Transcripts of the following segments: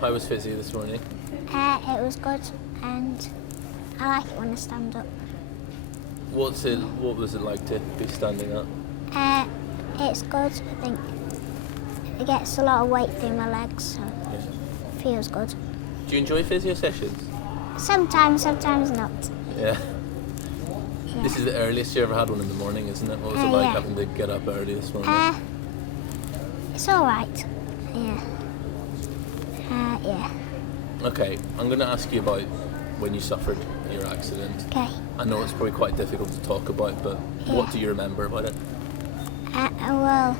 How was physio this morning? It was good, and I like it when I stand up. What was it like to be standing up? It's good. I think it gets a lot of weight through my legs, so it feels good. Do you enjoy physio sessions? Sometimes not. Yeah. This is the earliest you ever had one in the morning, isn't it? What was it like having to get up early this morning? It's all right. Yeah. Yeah. Okay, I'm going to ask you about when you suffered your accident. Okay. I know it's probably quite difficult to talk about, but what do you remember about it? Well,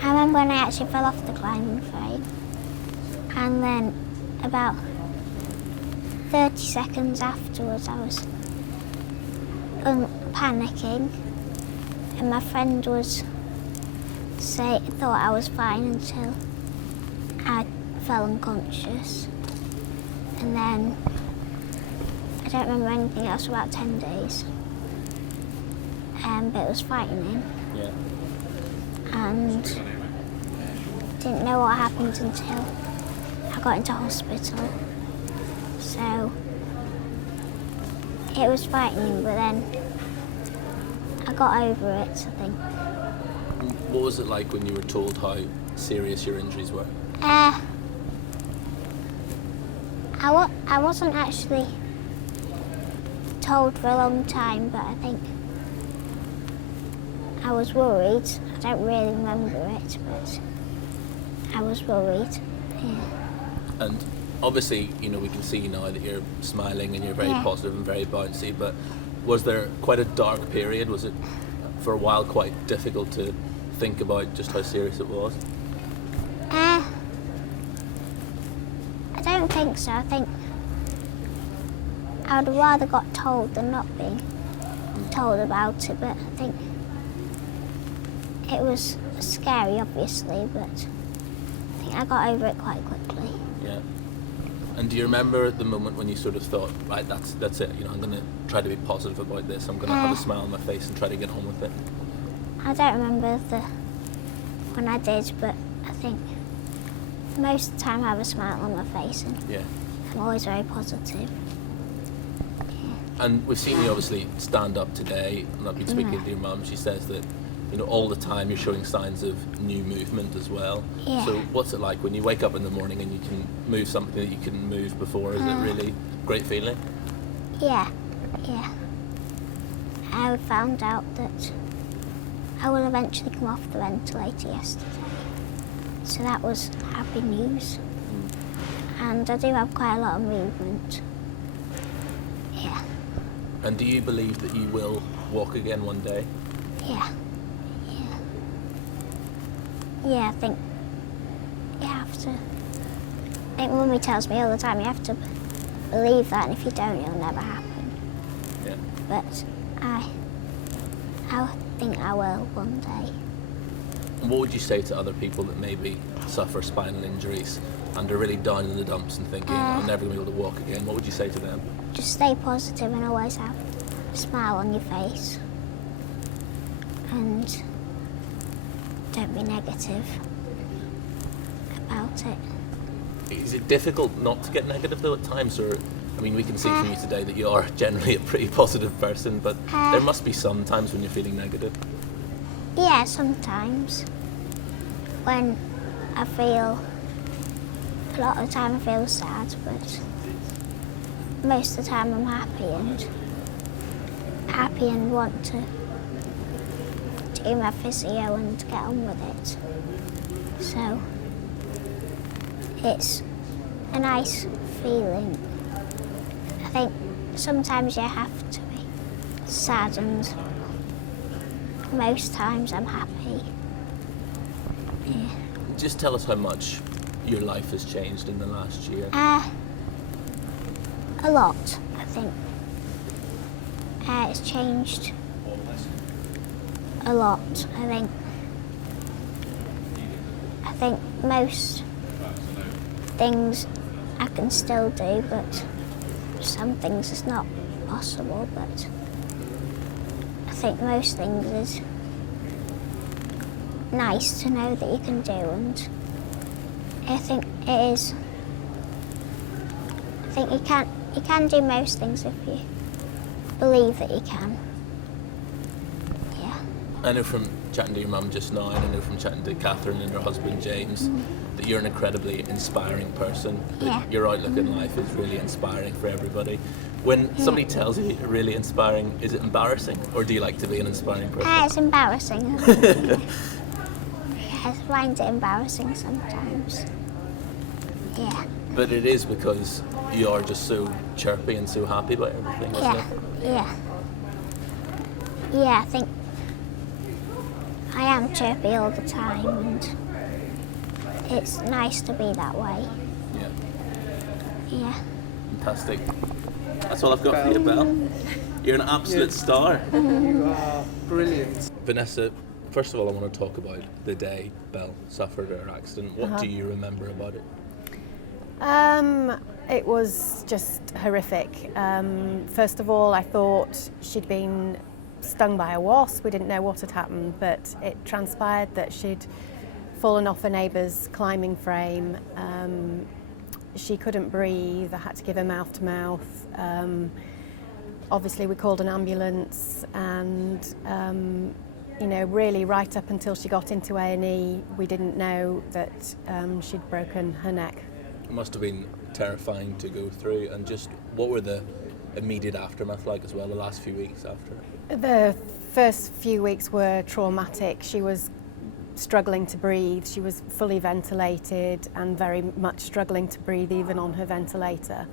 I remember when I actually fell off the climbing frame, and then about 30 seconds afterwards I was panicking, and my friend thought I was fine until I fell unconscious, and then I don't remember anything else for about 10 days, but it was frightening. Yeah. And didn't know what happened until I got into hospital. So it was frightening, but then I got over it, I think. What was it like when you were told how serious your injuries were? I wasn't actually told for a long time, but I think I was worried. I don't really remember it, but I was worried. Yeah. And obviously, you know, we can see now that you're smiling and you're very positive and very bouncy, but was there quite a dark period? Was it for a while quite difficult to think about just how serious it was? I don't think so. I think I would have rather got told than not being told about it, but I think it was scary, obviously, but I think I got over it quite quickly. Yeah. And do you remember the moment when you sort of thought, right, that's it, you know, I'm going to try to be positive about this, I'm going to have a smile on my face and try to get on with it? I don't remember when I did, but I think most of the time I have a smile on my face, and I'm always very positive. And we've seen you obviously stand up today, and I've been speaking to your mum. She says that, you know, all the time you're showing signs of new movement as well. Yeah. So what's it like when you wake up in the morning and you can move something that you couldn't move before? Is it really a great feeling? Yeah. I found out that I will eventually come off the ventilator yesterday. So that was happy news. And I do have quite a lot of movement. Yeah. And do you believe that you will walk again one day? Yeah, I think you have to. I think Mummy tells me all the time you have to believe that, and if you don't, it'll never happen. Yeah. But I think I will one day. And what would you say to other people that maybe suffer spinal injuries and are really down in the dumps and thinking, I'm never going to be able to walk again? What would you say to them? Just stay positive and always have a smile on your face. And don't be negative about it. Is it difficult not to get negative though at times? Or, I mean, we can see from you today that you are generally a pretty positive person, but there must be some times when you're feeling negative. Yeah, sometimes. When I feel, a lot of the time I feel sad, but most of the time I'm happy and want to do my physio and get on with it. So it's a nice feeling. I think sometimes you have to be sad, and most times I'm happy. Yeah. Just tell us how much your life has changed in the last year. A lot, I think. It's changed a lot. I think most things I can still do, but some things it's not possible. But I think most things is nice to know that you can do, and I think it is think you can do most things if you believe that you can. Yeah. I know from chatting to your mum just now, and I know from chatting to Catherine and her husband James, that you're an incredibly inspiring person. Yeah. Your outlook in life is really inspiring for everybody. When somebody tells you you're really inspiring, is it embarrassing, or do you like to be an inspiring person? It's embarrassing. I find it embarrassing sometimes. Yeah. But it is because you are just so chirpy and so happy about everything, isn't Yeah. it? Yeah. Yeah, I think I am chirpy all the time, and it's nice to be that way. Yeah. Yeah. Fantastic. That's all I've got for you, Bel. You're an absolute star. You are brilliant. Vanessa, first of all, I want to talk about the day Bel suffered her accident. What do you remember about it? It was just horrific. First of all, I thought she'd been stung by a wasp. We didn't know what had happened, but it transpired that she'd fallen off a neighbour's climbing frame. She couldn't breathe. I had to give her mouth to mouth. Obviously, we called an ambulance, and really right up until she got into A&E, we didn't know that she'd broken her neck. It must have been terrifying to go through, and just what were the immediate aftermath like as well, the last few weeks after? The first few weeks were traumatic. She was struggling to breathe. She was fully ventilated and very much struggling to breathe even on her ventilator.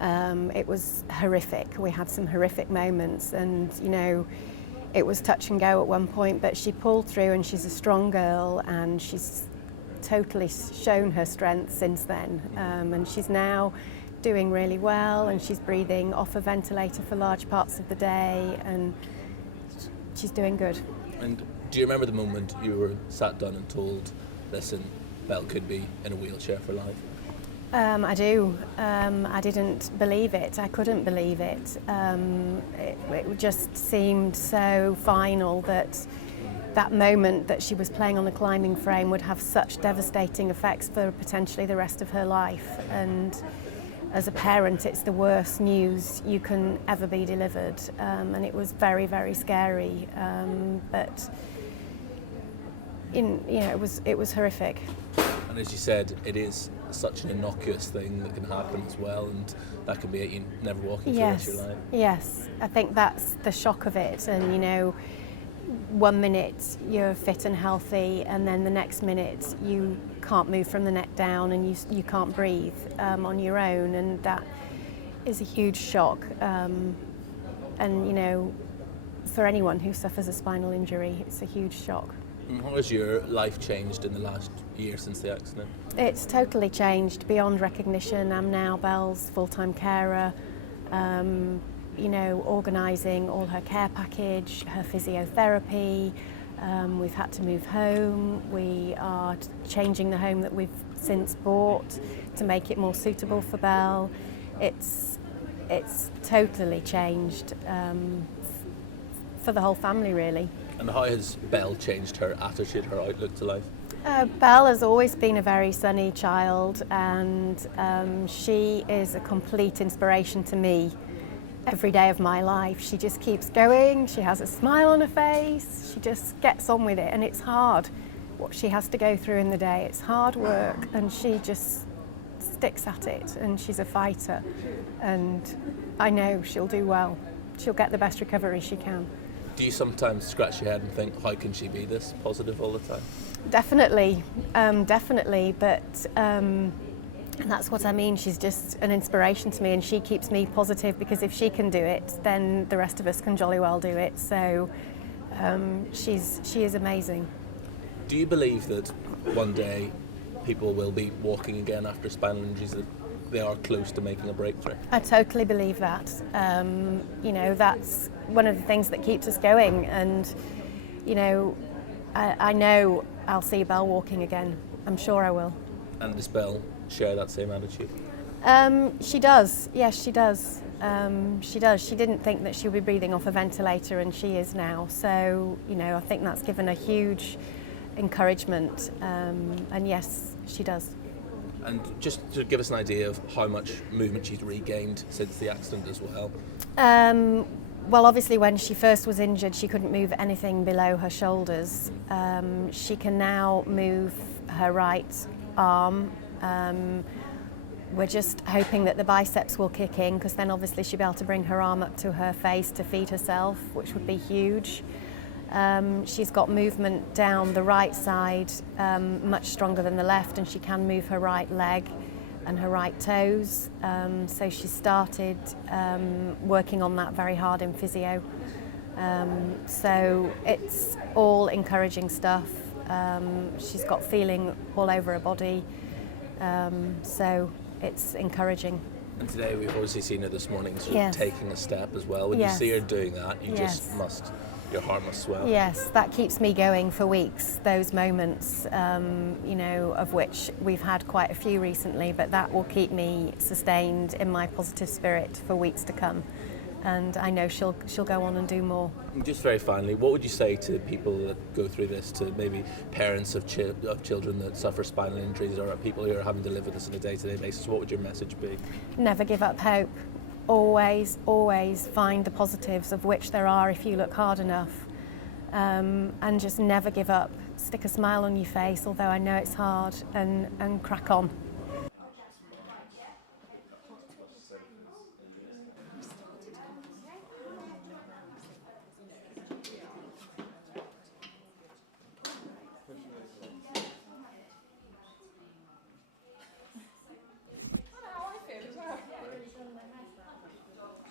It was horrific. We had some horrific moments, and it was touch and go at one point, but she pulled through, and she's a strong girl, and she's totally shown her strength since then, and she's now doing really well, and she's breathing off a ventilator for large parts of the day, and she's doing good. And do you remember the moment you were sat down and told, listen, Bel could be in a wheelchair for life? I do. I didn't believe it. I couldn't believe it. It just seemed so final that moment that she was playing on the climbing frame would have such devastating effects for potentially the rest of her life. And as a parent, it's the worst news you can ever be delivered. And it was very, very scary. But it was horrific. And as you said, it is such an innocuous thing that can happen as well, and that can be you never walking through the rest of your life. Yes, I think that's the shock of it. And 1 minute you're fit and healthy, and then the next minute you can't move from the neck down, and you can't breathe on your own, and that is a huge shock. And for anyone who suffers a spinal injury, it's a huge shock. How has your life changed in the last year since the accident? It's totally changed beyond recognition. I'm now Bel's full-time carer, organising all her care package, her physiotherapy. We've had to move home. We are changing the home that we've since bought to make it more suitable for Bel. It's totally changed for the whole family, really. And how has Bel changed her attitude, her outlook to life? Bel has always been a very sunny child, and she is a complete inspiration to me every day of my life. She just keeps going, she has a smile on her face, she just gets on with it, and it's hard what she has to go through in the day. It's hard work, and she just sticks at it, and she's a fighter, and I know she'll do well. She'll get the best recovery she can. Do you sometimes scratch your head and think, how can she be this positive all the time? Definitely, but and that's what I mean. She's just an inspiration to me, and she keeps me positive, because if she can do it, then the rest of us can jolly well do it. So she is amazing. Do you believe that one day people will be walking again after spinal injuries, that they are close to making a breakthrough? I totally believe that. That's one of the things that keeps us going, and I know I'll see Bel walking again. I'm sure I will. And does Bel share that same attitude? She does. Yes, she does. She does. She didn't think that she would be breathing off a ventilator, and she is now. So I think that's given a huge encouragement. And yes, she does. And just to give us an idea of how much movement she's regained since the accident as well. Well, obviously when she first was injured, she couldn't move anything below her shoulders. She can now move her right arm. We're just hoping that the biceps will kick in, because then obviously she'll be able to bring her arm up to her face to feed herself, which would be huge. She's got movement down the right side, much stronger than the left, and she can move her right leg and her right toes. So she started working on that very hard in physio. So it's all encouraging stuff. She's got feeling all over her body. So it's encouraging. And today we've obviously seen her this morning sort Yes. of taking a step as well. When you Yes. see her doing that, you Yes. just must, your heart must swell. Yes, that keeps me going for weeks, those moments, you know, of which we've had quite a few recently, but that will keep me sustained in my positive spirit for weeks to come. And I know she'll go on and do more. And just very finally, what would you say to people that go through this, to maybe parents of children that suffer spinal injuries, or people who are having to live with this on a day-to-day basis? What would your message be? Never give up hope. Always, always find the positives, of which there are if you look hard enough. And just never give up. Stick a smile on your face, although I know it's hard, and crack on.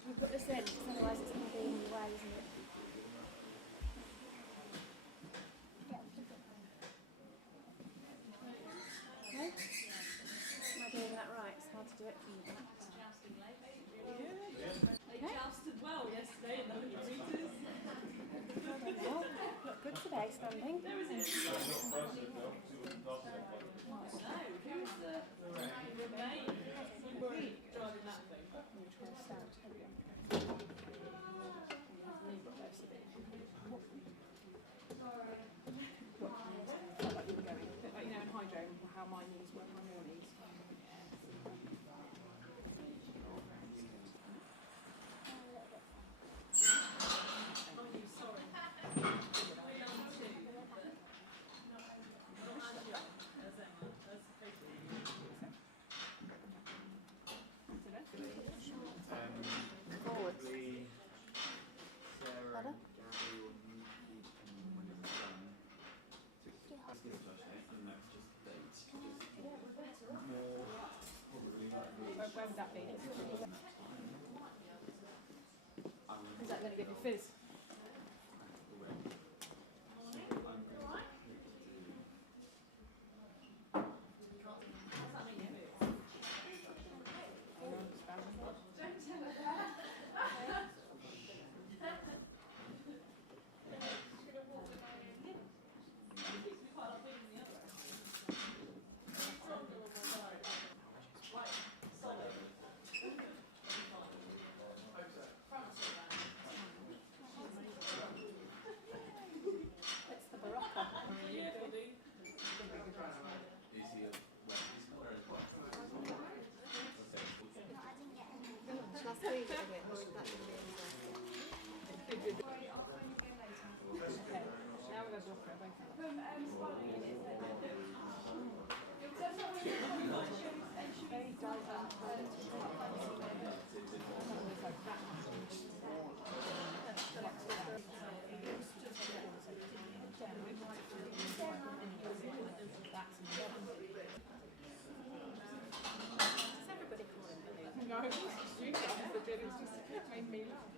You put this in, because otherwise it's going to be in your way, isn't it? No? Am I doing that right? It's hard to do it from the back. They jousted well yesterday in the 100 metres. Look good today, standing. Driving that thing. Like, you know, in hydro, how my knees work on your knees. Forwards. Better? Where would that be? Is that going to give you fizz? Now we're going to look at No, it's just you guys that did. It's just made me laugh.